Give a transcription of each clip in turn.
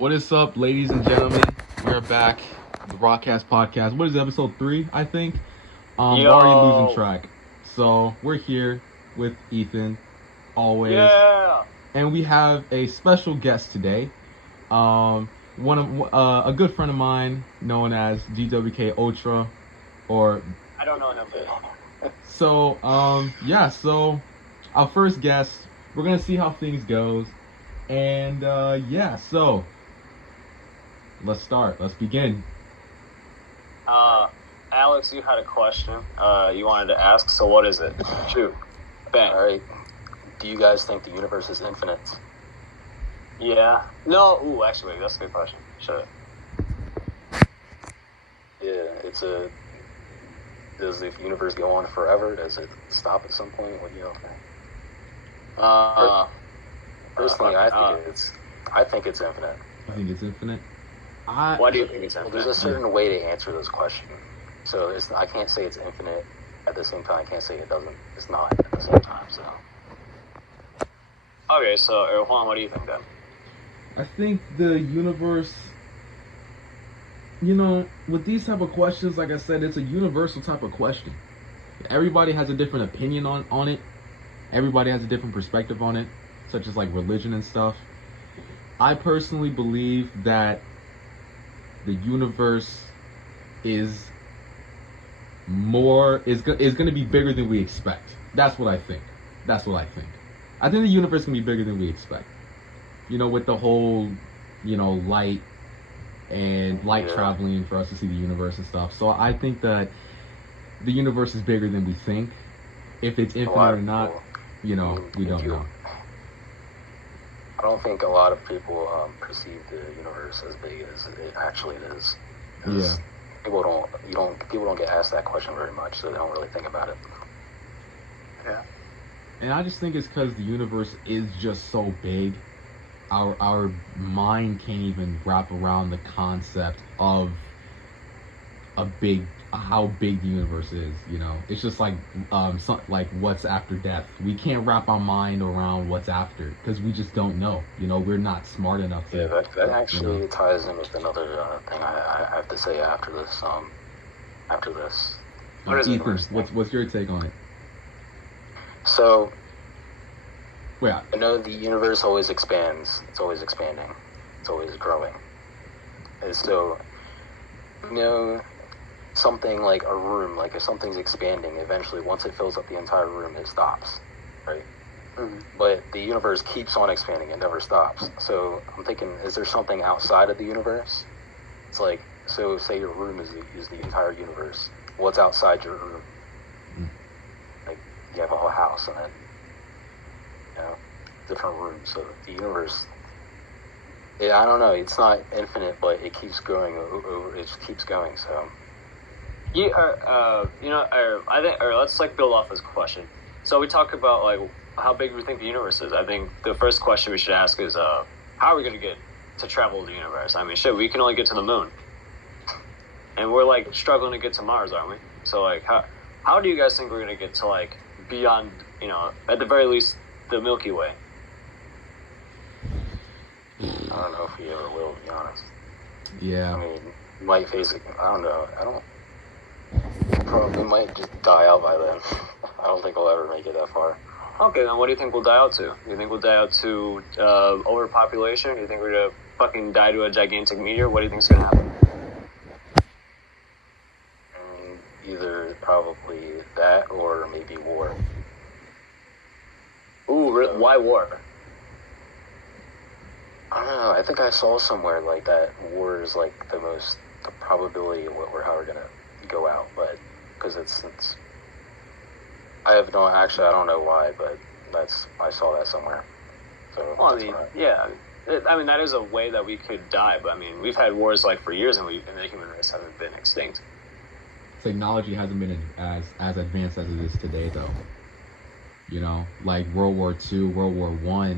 What is up, ladies and gentlemen? We're back, the Rockcast podcast. What is it, episode 3, I think? We're already losing track. So we're here with Ethan, always. Yeah. And we have a special guest today. A good friend of mine, known as GwK Ultra, or I don't know him. So so our first guest, we're gonna see how things goes, and so let's start. Let's begin. Alex, you had a question you wanted to ask, so what is it? Shoot. Bang. All right. Do you guys think the universe is infinite? Yeah. No. Ooh, actually, that's a good question. Shut up. Yeah, does the universe go on forever? Does it stop at some point? What do you know? Personally, I think it's infinite. I think it's infinite. Why do you think it's infinite? Well, there's a certain way to answer this question. So I can't say it's infinite at the same time. I can't say it's not at the same time. So. Okay, so Juan, what do you think then? I think the universe, with these type of questions, like I said, it's a universal type of question. Everybody has a different opinion on it. Everybody has a different perspective on it, such as like religion and stuff. I personally believe that the universe is going to be bigger than we expect. That's what I think. I think the universe can be bigger than we expect. With the whole, light and light traveling for us to see the universe and stuff. So I think that the universe is bigger than we think. If it's infinite or not, we don't know. I don't think a lot of people perceive the universe as big as it actually is. Yeah. People don't get asked that question very much, so they don't really think about it. Yeah. And I just think it's because the universe is just so big. Our mind can't even wrap around the concept of how big the universe is. It's just like what's after death. We can't wrap our mind around what's after because we just don't know. We're not smart enough to. Yeah, that actually ties in with another thing I have to say after this. What is Ethan, what's your take on it? So. Yeah. I know the universe always expands. It's always expanding. It's always growing. And so, something like a room, like if something's expanding, eventually, once it fills up the entire room, it stops, right? Mm-hmm. But the universe keeps on expanding. It never stops. So I'm thinking, is there something outside of the universe? It's like, so say your room is the entire universe. What's outside your room? Mm-hmm. Like, you have a whole house, and then different rooms. So the universe, I don't know. It's not infinite, but it keeps growing. It just keeps going. So, I think, let's build off this question. So we talk about how big we think the universe is. I think the first question we should ask is, how are we going to get to travel the universe? I mean, shit, we can only get to the moon, and we're struggling to get to Mars, aren't we? So how do you guys think we're going to get to beyond, at the very least, the Milky Way? I don't know if we ever will, to be honest. Yeah. I mean, we might face it. I don't know. Probably might just die out by then. I don't think we'll ever make it that far. Okay, then what do you think we'll die out to? Do you think we'll die out to overpopulation? Do you think we're going to fucking die to a gigantic meteor? What do you think's going to happen? Either probably that or maybe war. Ooh, why war? I don't know. I think I saw somewhere that war is the probability of how we're gonna go out, but because it's I don't know why, but I saw that somewhere. So well, I mean, that is a way that we could die, but I mean, we've had wars for years, and the human race hasn't been extinct. Technology hasn't been as advanced as it is today, though. Like World War II, World War I,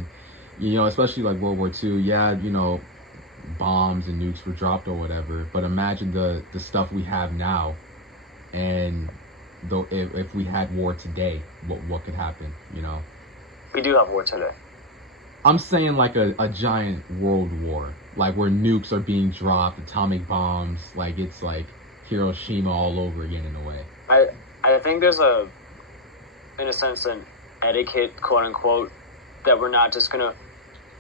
especially World War II, bombs and nukes were dropped or whatever, but imagine the stuff we have now, and if we had war today, what could happen, We do have war today. I'm saying like a giant world war, like where nukes are being dropped, atomic bombs, like it's like Hiroshima all over again in a way. I think there's in a sense, an etiquette, quote unquote, that we're not just gonna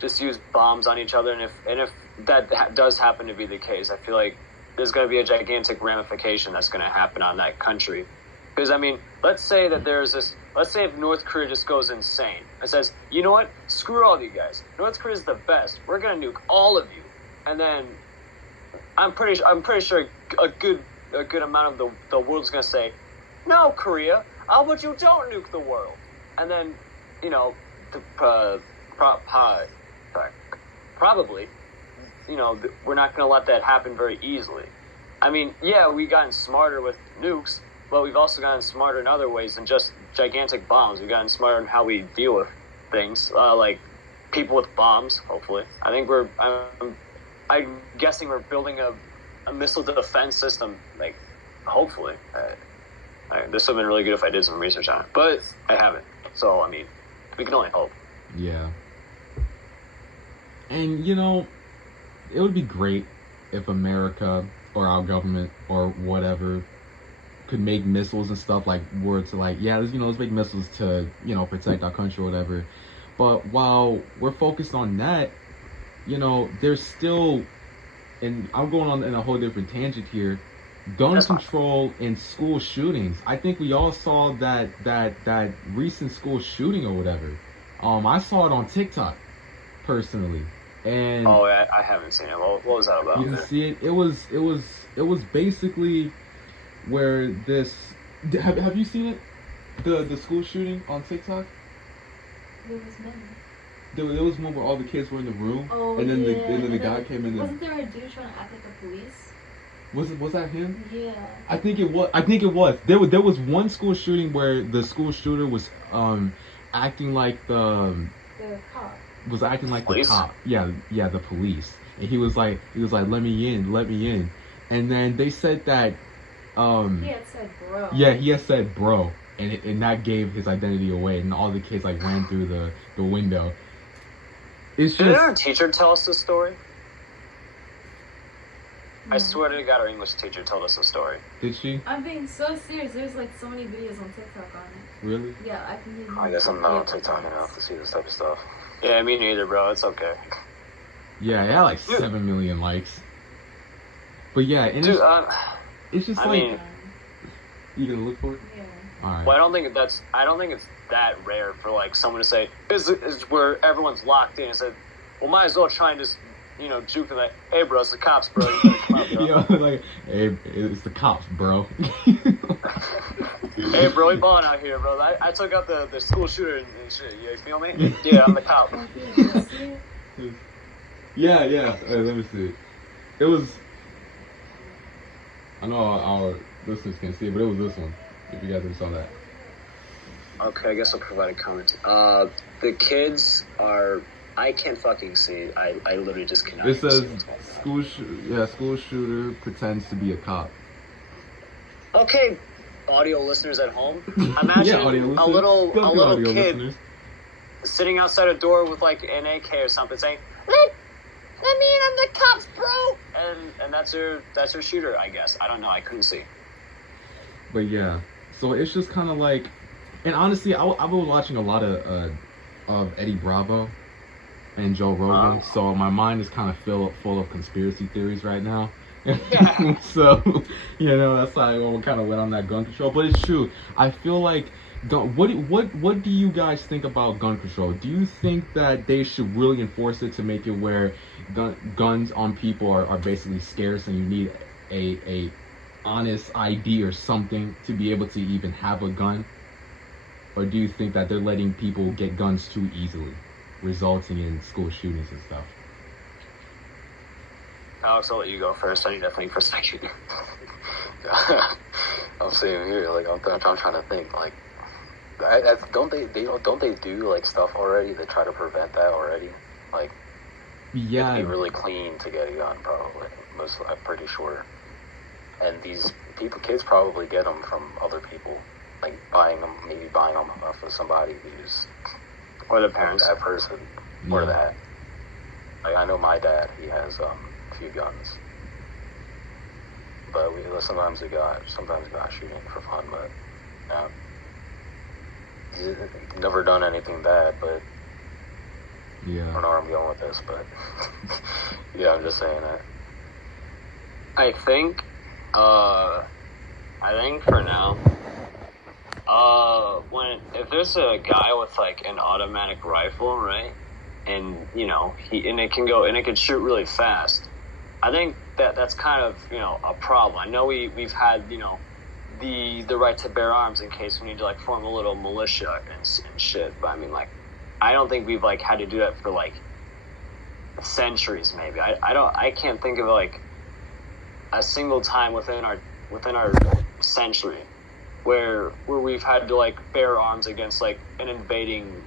just use bombs on each other. And if that does happen to be the case, I feel like there's gonna be a gigantic ramification that's gonna happen on that country. Because I mean, let's say that there's this. Let's say if North Korea just goes insane and says, you know what, screw all of you guys. North Korea's the best. We're gonna nuke all of you, and then I'm pretty sure a good amount of the world's gonna say, no, Korea, how about you don't nuke the world? And then, you know, probably, you know, we're not gonna let that happen very easily. I mean, yeah, we've gotten smarter with nukes, but we've also gotten smarter in other ways than just gigantic bombs. We've gotten smarter in how we deal with things, like people with bombs, hopefully. I think I'm guessing we're building a missile defense system, like, hopefully. This would have been really good if I did some research on it, but I haven't. So, I mean, we can only hope. Yeah. And, you know, it would be great if America or our government or whatever could make missiles and stuff, like, were to, like, yeah, you know, let's make missiles to, you know, protect our country or whatever. But while we're focused on that, you know, there's still, and I'm going on in a whole different tangent here, gun control and school shootings. I think we all saw that recent school shooting or whatever. I saw it on TikTok, personally. And I haven't seen it. What was that about? You didn't see it? It was basically where this. Have you seen it? The school shooting on TikTok. There was many. There was one where all the kids were in the room, oh, and then yeah. the guy came in. Wasn't there a dude trying to act like the police? Was that him? Yeah. I think it was. There was one school shooting where the school shooter was acting like the cop. Was acting like police? The cop. Yeah, the police. And he was like, let me in. And then they said that he had said bro. Yeah, he had said bro, and that gave his identity away, and all the kids like ran through the window. It's just. Did our teacher tell us this story? No. I swear to God, our English teacher told us a story. Did she? I'm being so serious. There's like so many videos on TikTok on it. Really? Yeah, I can. I guess I'm not on TikTok enough to see this type of stuff. Yeah, me neither, bro. It's okay. Yeah, it had like 7 million likes. But yeah, and Dude, it's just I like, mean, you gonna look for it? Yeah. All right. well, I don't think it's that rare for like someone to say is where everyone's locked in and said, well, might as well try and just, you know, juke them like, hey, bro, it's the cops, bro. You gotta come out, bro. Yo, like, hey, it's the cops, bro. Hey, bro, we balling out here, bro. I took out the school shooter and shit. You feel me? Yeah, I'm the cop. Yeah. Let me see. It was. I know our listeners can't see it, but it was this one. If you guys ever saw that. Okay, I guess I'll provide a comment. The kids are. I can't fucking see. I literally just cannot. It says see school shooter pretends to be a cop. Okay, audio listeners at home. Imagine yeah, a little kid listeners. sitting outside a door with like an AK or something, saying, "Let me in! I'm the cops, bro!" And that's her shooter, I guess. I don't know. I couldn't see. But yeah, so it's just kind of like, and honestly, I've been watching a lot of Eddie Bravo and Joe Rogan, so my mind is kind of full of conspiracy theories right now. Yeah. So, you know, that's how I kind of went on that gun control. But it's true. I feel like, what do you guys think about gun control? Do you think that they should really enforce it to make it where guns on people are basically scarce and you need a honest ID or something to be able to even have a gun? Or do you think that they're letting people get guns too easily, resulting in school shootings and stuff? Alex, I'll let you go first. I need to think for a second. I'm sitting here, like I'm trying to think, like, don't they do like stuff already to try to prevent that already? Like, yeah, it'd be really clean to get a gun, probably. I'm pretty sure. And these kids probably get them from other people, like buying them off of somebody who's or their parents. That person. or Yeah. that. Like, I know my dad, he has a few guns, but we sometimes we got shooting for fun, but yeah, he's never done anything bad, but I don't Yeah. know where I'm going with this, but yeah, I'm just saying that. I think for now, if there's a guy with like an automatic rifle, right, and it can shoot really fast, I think that's kind of a problem. I know we've had the right to bear arms in case we need to like form a little militia and shit, but I mean, like, I don't think we've like had to do that for like centuries. Maybe I can't think of like a single time within our century where we've had to like bear arms against like an invading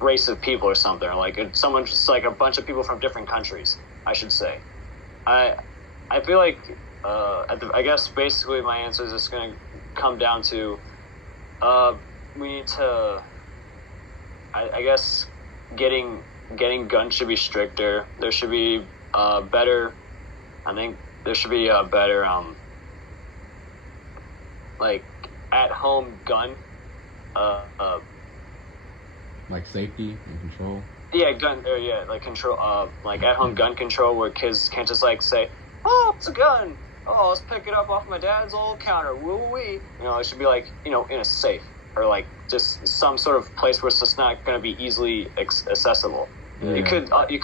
race of people or something, or like someone just like a bunch of people from different countries, I should say. I feel like I guess basically my answer is just going to come down to we need to, I guess, getting guns should be stricter. There should be better. I think there should be a better like at-home gun Like safety and control. like control, like at-home gun control, where kids can't just like say, "Oh, it's a gun. Oh, let's pick it up off my dad's old counter." Woo-wee. It should be like in a safe, or like just some sort of place where it's just not going to be easily accessible. Yeah. You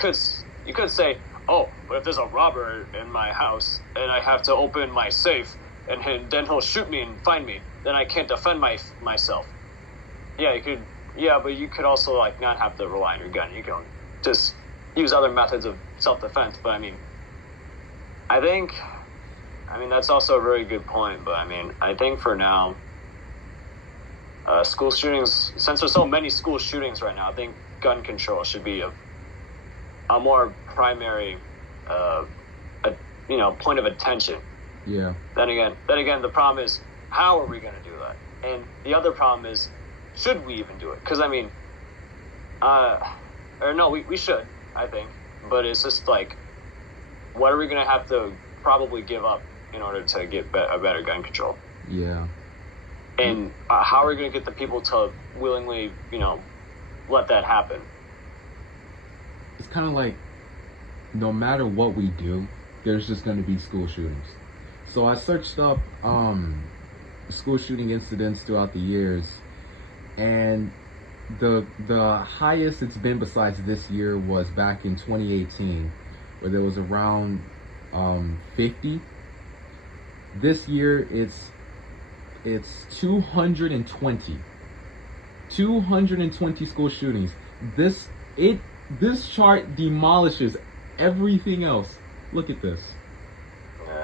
could say, "Oh, but if there's a robber in my house and I have to open my safe and then he'll shoot me and find me, then I can't defend myself." Yeah, you could. Yeah, but you could also like not have to rely on your gun. You can just use other methods of self-defense. But I think that's also a very good point. But I think for now, school shootings, since there's so many school shootings right now, I think gun control should be a more primary, point of attention. Yeah. Then again, the problem is, how are we going to do that? And the other problem is, should we even do it? Because we should, I think, but it's just like, what are we going to have to probably give up in order to get a better gun control? Yeah. And how are we going to get the people to willingly, let that happen? It's kind of like, no matter what we do, there's just going to be school shootings. So I searched up school shooting incidents throughout the years, and the highest it's been besides this year was back in 2018, where there was around 50. This year it's 220. 220 school shootings. This chart demolishes everything else. Look at this.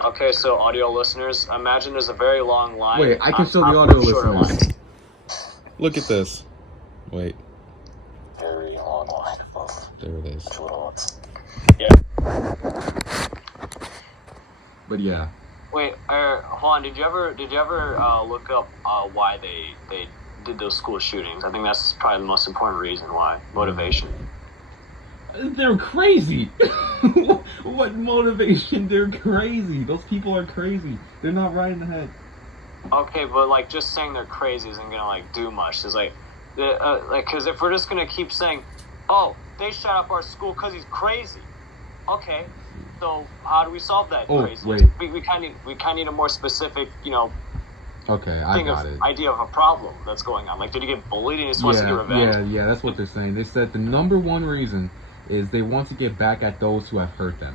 Okay, so audio listeners, imagine there's a very long line. Wait, I can show the top audio of a shorter listeners. line. Look at this. Wait, Very long line of there it is. little. Yeah. But yeah, Wait, Juan, did you ever look up why they did those school shootings? I think that's probably the most important reason why. Motivation. they're crazy. What motivation? They're crazy. Those people are crazy. They're not right in the head. Okay, but like just saying they're crazy isn't gonna like do much. It's like, because if we're just gonna keep saying, "Oh, they shot up our school because he's crazy," okay, so how do we solve that crazy? Wait. We kind of need a more specific, Okay, I got it. idea of a problem that's going on. Like, did he get bullied and he just wants to get revenge? Yeah, that's what they're saying. They said the number one reason is they want to get back at those who have hurt them.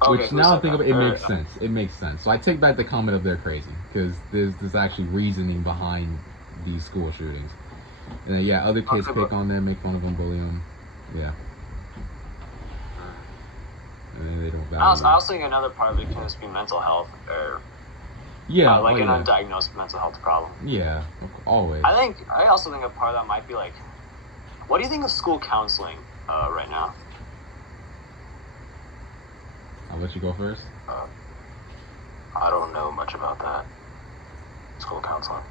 Okay, Which who now I said think of that? it, makes sense. It makes sense. So I take back the comment of they're crazy, because there's actually reasoning behind these school shootings. And then, yeah, other kids pick on them, make fun of them, bully them. Yeah. And then they don't value I was thinking another part of it can just be mental health, or like an undiagnosed mental health problem. Yeah, always. I also think a part of that might be like, what do you think of school counseling right now? I'll let you go first. I don't know much about that. School counseling.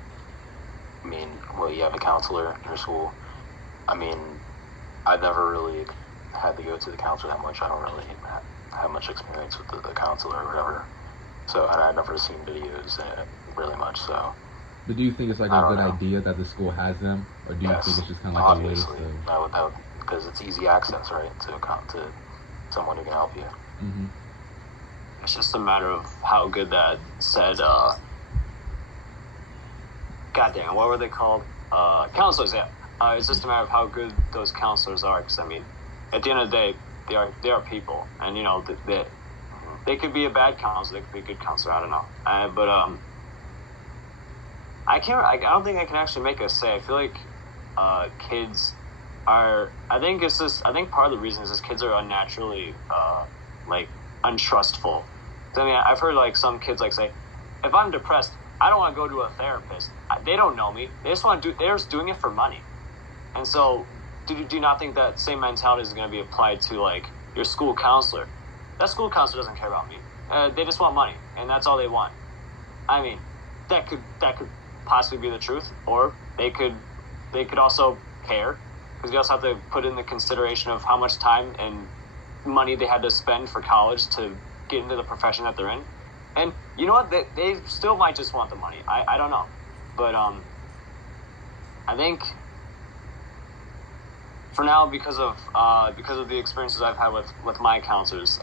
I mean, well, you have a counselor in your school. I mean, I've never really had to go to the counselor that much. I don't really have much experience with the counselor or whatever. So I've never seen videos really much. So. But do you think it's like a good idea that the school has them, or do you think it's just kind of like obviously, a waste of? That would, because it's easy access, right, to someone who can help you. Mm-hmm. It's just a matter of how good that said. Goddamn, what were they called? Counselors. Yeah. It's just a matter of how good those counselors are. Because I mean, at the end of the day, they are people, and you know they could be a bad counselor, they could be a good counselor. I don't know. But I don't think I can actually make a say. I feel like kids are. I think part of the reason is kids are unnaturally like untrustful. I mean, I've heard like some kids like say, if I'm depressed, I don't want to go to a therapist. They don't know me. They just want to do. They're just doing it for money. And so, do you not think that same mentality is going to be applied to like your school counselor? That school counselor doesn't care about me. They just want money, and that's all they want. I mean, that could possibly be the truth, or they could also care, because they also have to put in the consideration of how much time and money they had to spend for college to get into the profession that they're in. And you know what? They still might just want the money. I don't know, but I think for now, because of the experiences I've had with my counselors,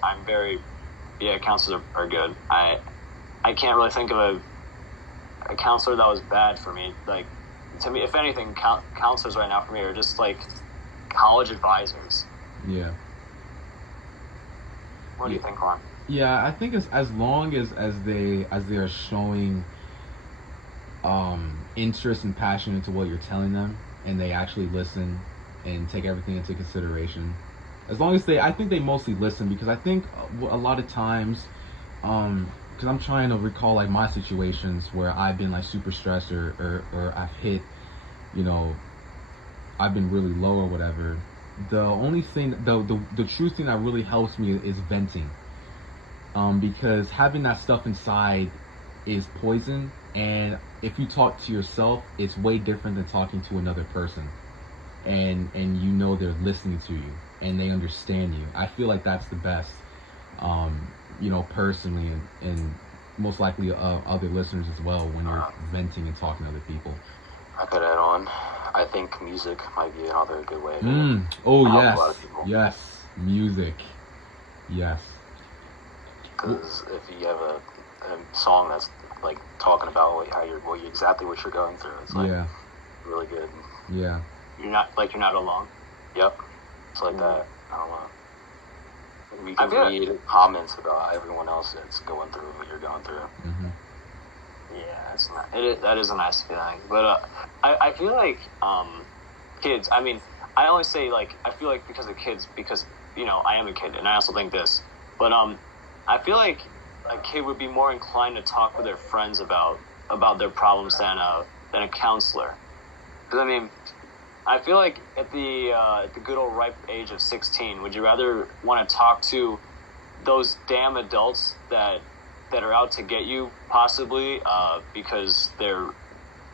counselors are good. I can't really think of a counselor that was bad for me. Like, to me, if anything, counselors right now for me are just like college advisors. Yeah. What do you think, Juan? Yeah, I think it's as long as they are showing interest and passion into what you're telling them, and they actually listen and take everything into consideration. As long as I think they mostly listen, because I think a lot of times, because I'm trying to recall like my situations where I've been like super stressed or I've hit, you know, I've been really low or whatever. The only thing, the true thing that really helps me is venting. Because having that stuff inside is poison, and if you talk to yourself, it's way different than talking to another person, and you know they're listening to you and they understand you. I feel like that's the best, you know, personally, and most likely other listeners as well, when you're venting and talking to other people. I could add on, I think music might be another good way to help a lot of people. Yes, music, yes. Because if you have a song that's like talking about exactly what you're going through, it's like really good. Yeah. You're not alone. Yep. It's like that. I don't know. We can read comments about everyone else that's going through what you're going through. Mm-hmm. Yeah, that is a nice feeling. But I feel like kids. I mean, I always say like I feel like because of kids, because you know I am a kid, and I also think this. But I feel like a kid would be more inclined to talk with their friends about their problems than a counselor. Because I mean, I feel like at the good old ripe age of 16, would you rather want to talk to those damn adults that are out to get you, possibly because they're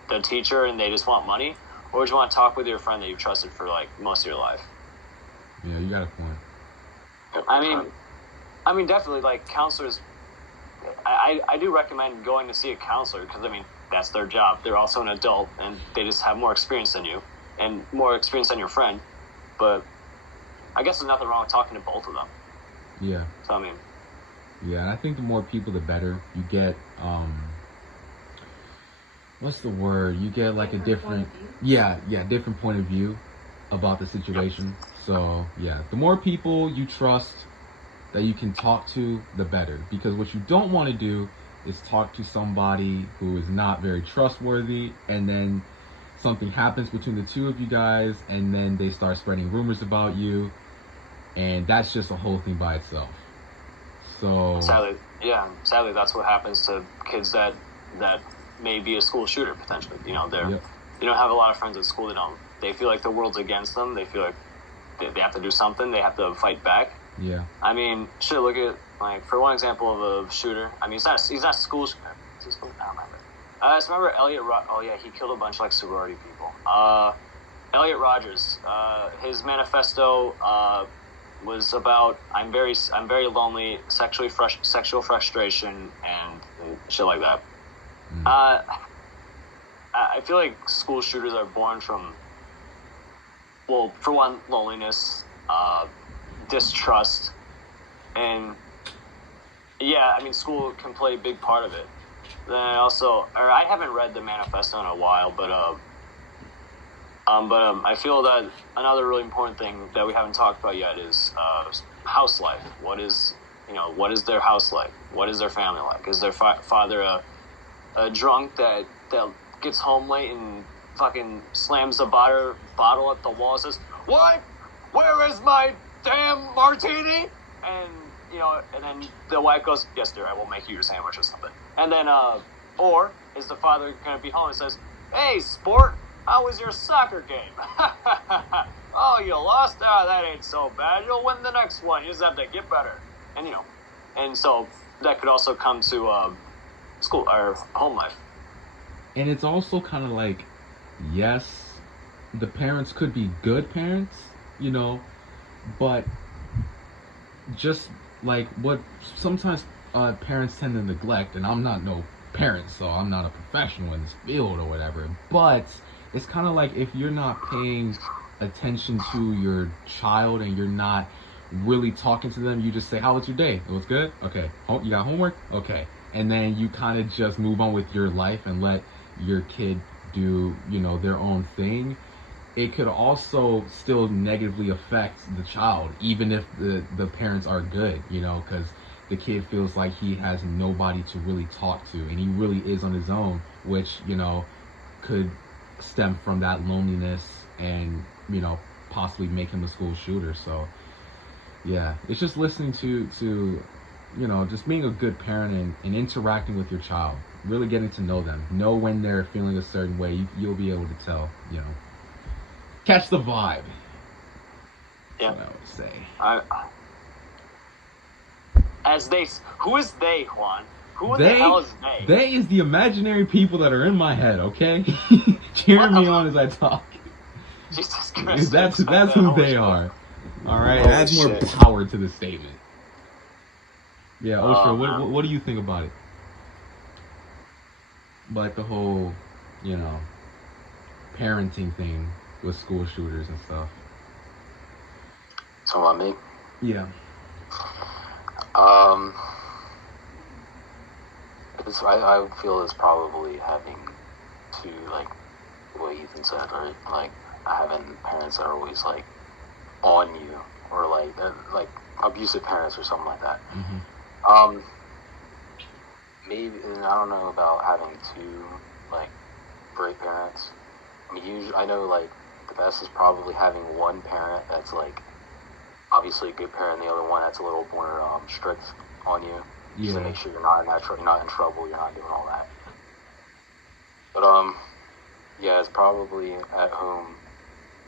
the teacher and they just want money, or would you want to talk with your friend that you've trusted for like most of your life? Yeah, you got a point. I mean, definitely, like, counselors, I do recommend going to see a counselor, because, I mean, that's their job. They're also an adult, and they just have more experience than you, and more experience than your friend. But I guess there's nothing wrong with talking to both of them. Yeah. So, I mean. Yeah, and I think the more people, the better. You get, what's the word? You get, like, a different, different point of view about the situation. So, yeah, the more people you trust that you can talk to, the better. Because what you don't want to do is talk to somebody who is not very trustworthy, and then something happens between the two of you guys, and then they start spreading rumors about you, and that's just a whole thing by itself. So sadly, that's what happens to kids that may be a school shooter potentially. You know, they don't have a lot of friends at school. They feel like the world's against them. They feel like they have to do something. They have to fight back. Yeah. I mean, look at, like, for one example of a shooter. I mean, he's not a school shooter. Is he school? I don't remember. I just remember Elliot Rock. Oh yeah, he killed a bunch of like sorority people. Elliot Rogers. His manifesto was about I'm very lonely, sexual frustration, and shit like that. I feel like school shooters are born from, well, for one, loneliness, distrust, and yeah, I mean, school can play a big part of it. Then I haven't read the manifesto in a while, but I feel that another really important thing that we haven't talked about yet is house life. What is their house like? What is their family like? Is their father a drunk that gets home late and fucking slams a bottle at the wall and says, "What? Where is my damn martini?" And and then the wife goes, "Yes, dear, I will make you your sandwich," or something. And then, or is the father gonna be home and says, "Hey, sport, how was your soccer game?" "Oh, you lost? Ah, that ain't so bad. You'll win the next one. You just have to get better." And and so that could also come to school or home life. And it's also kind of like, yes, the parents could be good parents, but just like what sometimes parents tend to neglect, and I'm not no parent, so I'm not a professional in this field or whatever, but it's kind of like if you're not paying attention to your child and you're not really talking to them, you just say, "How was your day? It was good? Okay. You got homework? Okay." And then you kind of just move on with your life and let your kid do, their own thing. It could also still negatively affect the child, even if the parents are good, because the kid feels like he has nobody to really talk to, and he really is on his own, which, could stem from that loneliness and, possibly make him a school shooter. So, yeah, it's just listening to just being a good parent and interacting with your child, really getting to know them, know when they're feeling a certain way. You'll be able to tell, catch the vibe. Yeah. That's what I would say. Who is they, Juan? Who They, the hell is they? They is the imaginary people that are in my head, okay? Cheering me on as I talk. Jesus Christ. That's who they are. Alright, Holy adds more shit. power to the statement. Yeah, Osho, what do you think about it? Like the whole, parenting thing with school shooters and stuff. So on me? Yeah. I feel it's probably having to, like what Ethan said, right? Like having parents that are always like on you, or like abusive parents or something like that. Mm-hmm. Maybe, and I don't know about having two like great parents. I mean, usually I know like the best is probably having one parent that's like obviously a good parent, and the other one that's a little more strict on you, just to make sure you're not in trouble, you're not doing all that. But yeah, it's probably at home.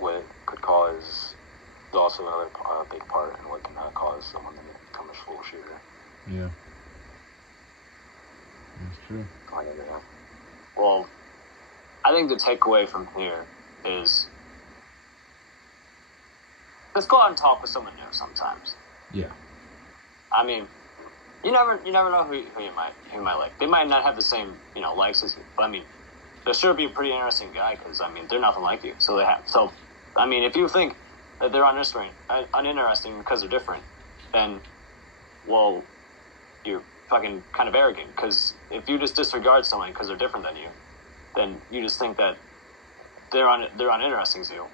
What could cause is also another big part in what can cause someone to become a school shooter. Yeah. That's true. Well, I think the takeaway from here is let's go out and talk with someone new sometimes. Yeah. I mean, you never know who you might like. They might not have the same likes as you, but I mean, they'll sure be a pretty interesting guy because I mean they're nothing like you. So I mean, if you think that they're uninteresting because they're different, then well, you're fucking kind of arrogant. Because if you just disregard someone because they're different than you, then you just think that they're uninteresting to you.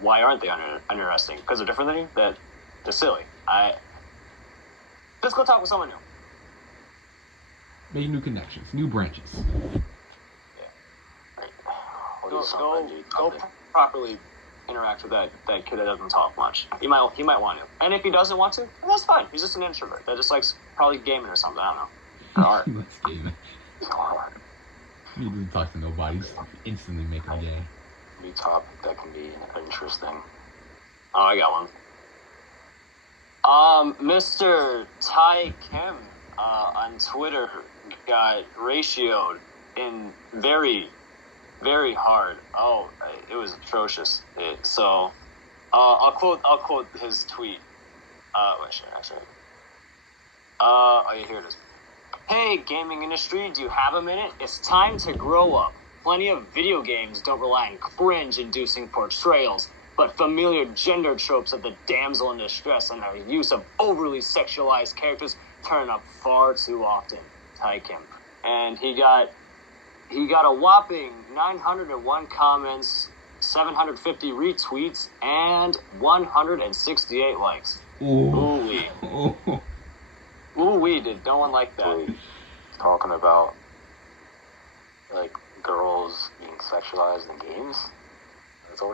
Why aren't they uninteresting? Because they're different than you? They're silly. Let's go talk with someone new. Make new connections, new branches. Go properly interact with that kid that doesn't talk much. He might want to. And if he doesn't want to, that's fine. He's just an introvert that just likes probably gaming or something. I don't know. Or art. He likes gaming. He doesn't talk to nobody. He's instantly making a game. New topic that can be interesting. Oh, I got one. Mr. Ty Kim on Twitter got ratioed in very very hard. Oh, it was atrocious. I'll quote his tweet. Actually. Oh yeah, here it is. Hey, gaming industry, do you have a minute? It's time to grow up. Plenty of video games don't rely on cringe-inducing portrayals, but familiar gender tropes of the damsel in distress and their use of overly sexualized characters turn up far too often. Tykim. And he got a whopping 901 comments, 750 retweets, and 168 likes. Ooh-wee. Ooh-wee, did no one like that? Talking about, like, girls being sexualized in games?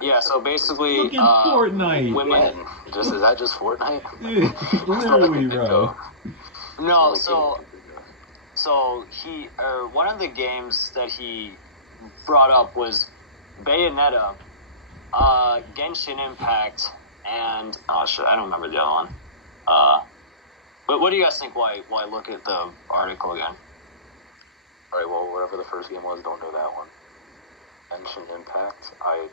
Yeah, so basically, Look at Fortnite. Women. Is that just Fortnite? Literally, bro. No, so he, one of the games that he brought up was Bayonetta, Genshin Impact, and I don't remember the other one. But what do you guys think? Why look at the article again? All right, well, whatever the first game was, don't know that one. Genshin Impact, I've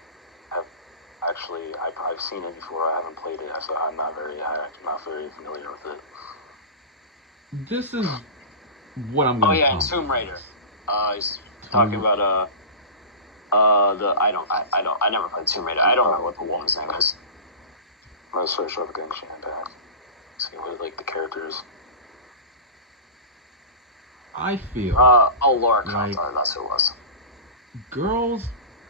seen it before. I haven't played it, so I'm not very familiar with it. This is what I'm Oh going to yeah, and Tomb Raider. He's talking about I never played Tomb Raider. I don't remember what the woman's name is. I'm gonna search up Genshin Impact. See what like the characters. I feel Laura like Contar, that's who it was. girls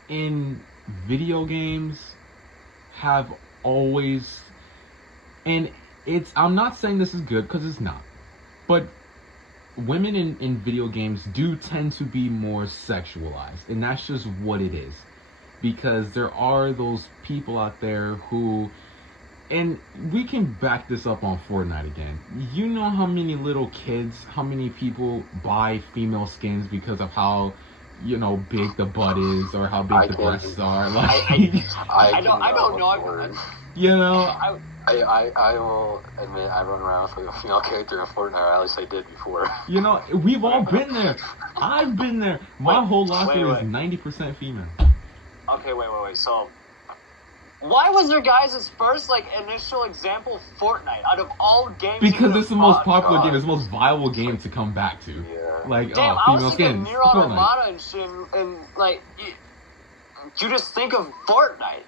in video games have always, and I'm not saying this is good because it's not, but women in video games do tend to be more sexualized, and that's just what it is, because there are those people out there who, and we can back this up on Fortnite again. You know how many little kids, how many people buy female skins because of how, big the butt is or how big the breasts are. Like, I don't know. I will admit I run around with a female character in Fortnite, or at least I did before. We've all been there. I've been there. My whole locker is 90% female. Okay, wait. So, why was your guys' first initial example Fortnite out of all games? Because it's the most popular game. It's the most viable game to come back to. Yeah. Damn, I was thinking Nier Automata and shit, and you just think of Fortnite.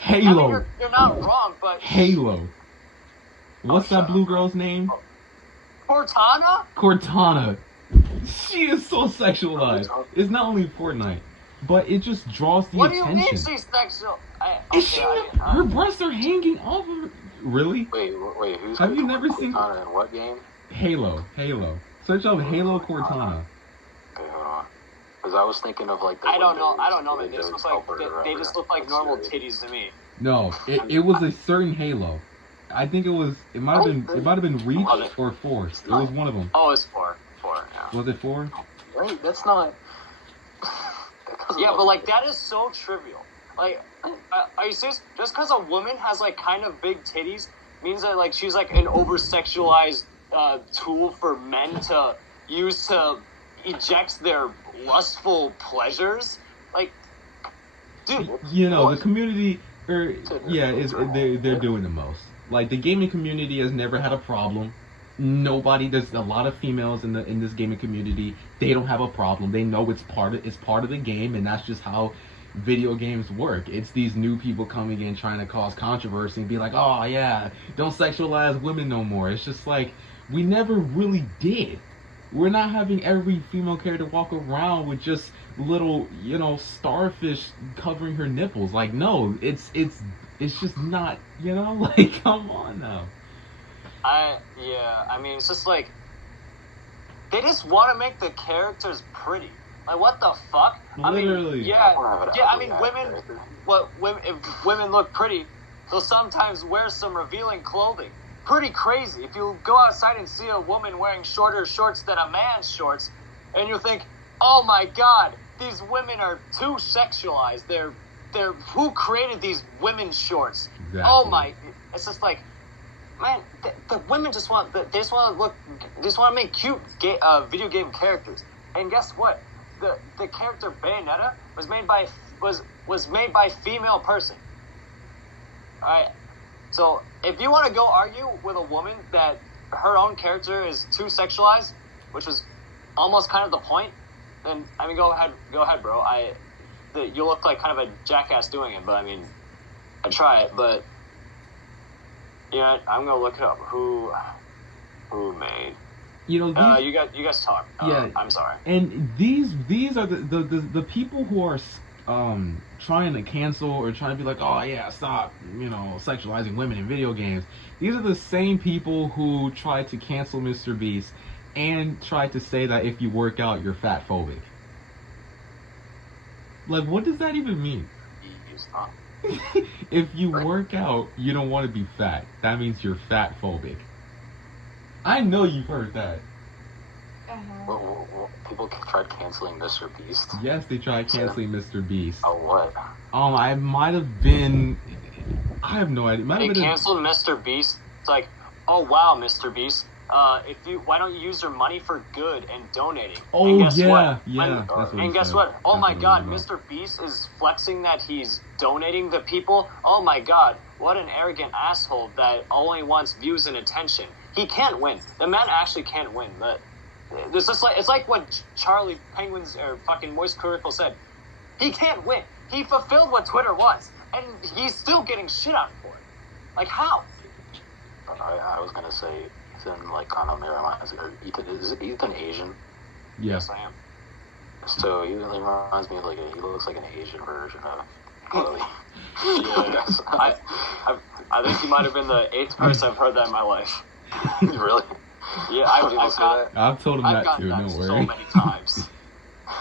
Halo. I mean, you're not wrong, but Halo. What's that blue girl's name? Cortana. She is so sexualized. It's not only Fortnite, but it just draws the attention. What do you mean she's sexual? Her breasts are hanging off of her. Really? Wait, who's Have you never seen Cortana in what game? Halo. Search up Halo Cortana. Okay, hold on. Because I was thinking of I don't know, man. They just look like normal titties to me. No, it was a certain Halo. I think it might have been Reach or Force. It was one of them. Oh, it's 4. Yeah. Was it 4? Wait, that's not. Yeah, but that is so trivial. Are you serious? Just because a woman has kind of big titties means that she's an over-sexualized tool for men to use to eject their lustful pleasures? Dude. The community, they're doing the most. The gaming community has never had a problem. There's a lot of females in this gaming community. They don't have a problem. They know it's part of the game, and that's just how video games work. It's these new people coming in trying to cause controversy and be like, oh yeah, don't sexualize women no more. It's just we never really did. We're not having every female character walk around with just little, starfish covering her nipples. No, it's just not, come on now. I mean, it's just they just want to make the characters pretty. What the fuck? Literally. I mean, if women look pretty, they'll sometimes wear some revealing clothing. Pretty crazy. If you go outside and see a woman wearing shorter shorts than a man's shorts, and you think, oh my god, these women are too sexualized. They're who created these women's shorts? Exactly. Oh my, it's just man, the women just want to make cute video game characters. And guess what? the character Bayonetta was made by female person. All right. So if you want to go argue with a woman that her own character is too sexualized, which was almost kind of the point, then I mean, go ahead, bro. You look like kind of a jackass doing it, but I mean, I try it, but you know, I'm gonna look it up. Who made? You know, you guys talk. Yeah, I'm sorry. And these are the people who are trying to cancel or trying to be like, oh yeah, stop, you know, sexualizing women in video games. These are the same people who tried to cancel Mr. Beast and tried to say that if you work out, you're fat phobic. Like, what does that even mean? Stop. If you work out, you don't want to be fat. That means you're fat phobic. I know you've heard that. People tried canceling Mr. Beast? Yes, they tried canceling Mr. Beast. Oh, what? I might have been... I have no idea. They canceled Mr. Beast. It's like, oh wow, Mr. Beast. Why don't you use your money for good and donating? Oh, and guess yeah, what? yeah. And guess what? Oh my God, Mr. Beast is flexing that he's donating to people. Oh my God, what an arrogant asshole that only wants views and attention. He can't win. The man actually can't win. It's like what Charlie Penguins or fucking Moist Critical said. He can't win. He fulfilled what Twitter was, and he's still getting shit out for it. Like how? I was gonna say Ethan, like kind of reminds me. Is Ethan Asian? Yes, I am. So he reminds me of like he looks like an Asian version of Chloe. Yeah, I think he might have been the 8th person I've heard that in my life. Really? Yeah, I've told him that too. Don't worry. So many times.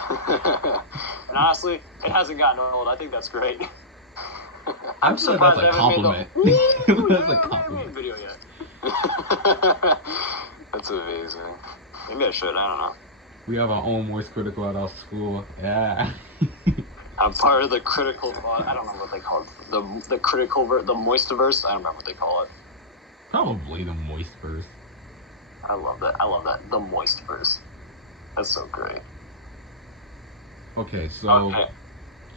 And honestly, it hasn't gotten old. I think that's great. I'm surprised that's a I haven't made compliment. That's a the compliment. video yet. That's amazing. Maybe I should. I don't know. We have our own Moist Critical at our school. Yeah. I'm part of the critical. I don't know what they call it. The critical, the Moistiverse. I don't remember what they call it. Probably the Moistverse. I love that. The Moistiverse. That's so great. Okay, so. Okay.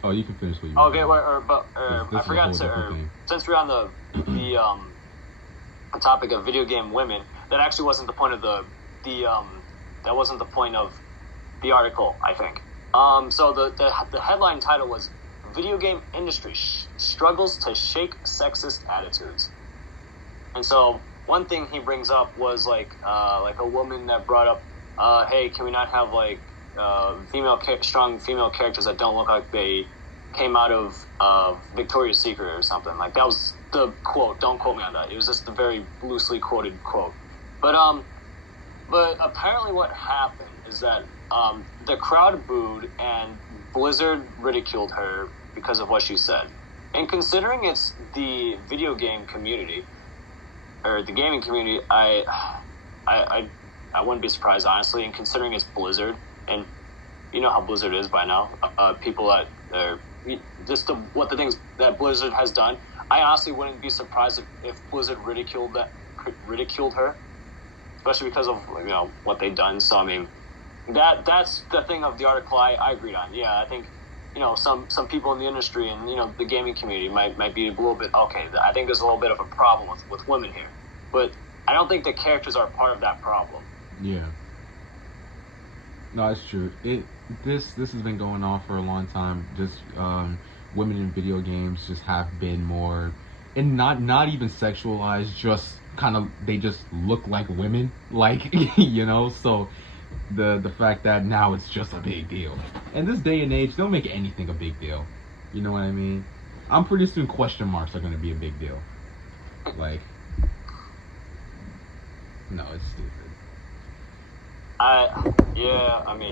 Oh, you can finish what you. Okay, This I forgot to. Since we're on the topic of video game women, that actually wasn't the point of that wasn't the point of the article, I think. So the headline title was "Video Game Industry Struggles to Shake Sexist Attitudes," and so one thing he brings up was like a woman that brought up, hey, can we not have like strong female characters that don't look like they came out of Victoria's Secret or something. Like that was the quote. Don't quote me on that. It was just a very loosely quoted quote. But apparently what happened is that the crowd booed and Blizzard ridiculed her because of what she said. And considering it's the video game community or the gaming community, I wouldn't be surprised honestly. And considering it's Blizzard, and you know how Blizzard is by now, people that are what the things that Blizzard has done, I honestly wouldn't be surprised if Blizzard ridiculed her, especially because of what they've done. So I mean, that's the thing of the article I agreed on. Yeah, I think some people in the industry and the gaming community might be a little bit okay. I think there's a little bit of a problem with women here, but I don't think the characters are part of that problem. Yeah. No, it's true. This has been going on for a long time. Just women in video games just have been more, and not even sexualized. Just kind of they just look like women, like So the fact that now it's just a big deal. In this day and age, they'll make anything a big deal. You know what I mean? I'm pretty soon question marks are going to be a big deal. Like, no, it's stupid. I mean,